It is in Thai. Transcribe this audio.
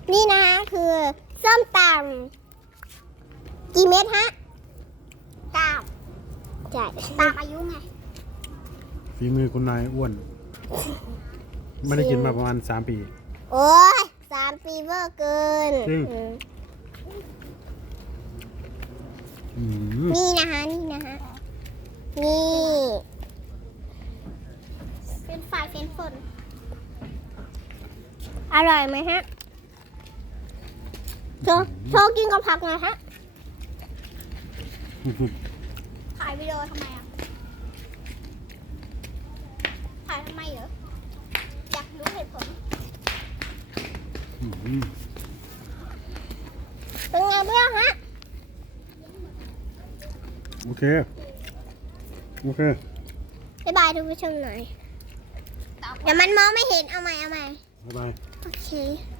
นี่นะคือส้มตำกี่เม็ดฮะ9ใช่ตามอายุไงฝีมือคุณนายอ้วน ไม่ได้กินมาประมาณ3 ปีโอ้ย3 ปีเวอร์เกินจริงนี่นะคะนี่นะคะนี่เป็นฝ่ายเป็นฝนอร่อยไหมฮะโชว์กินกับผักหน่อยฮะถ่ายวิดีโอทำไมอ่ะถ่ายทำไมเหรออยากรู้เหตุผลเป็นไงบ้างฮะโอเคโอเคบ๊ายบายทุกผู้ชมหน่อยเดี๋ยวมันมองไม่เห็นเอาใหม่บ๊ายบายโอเค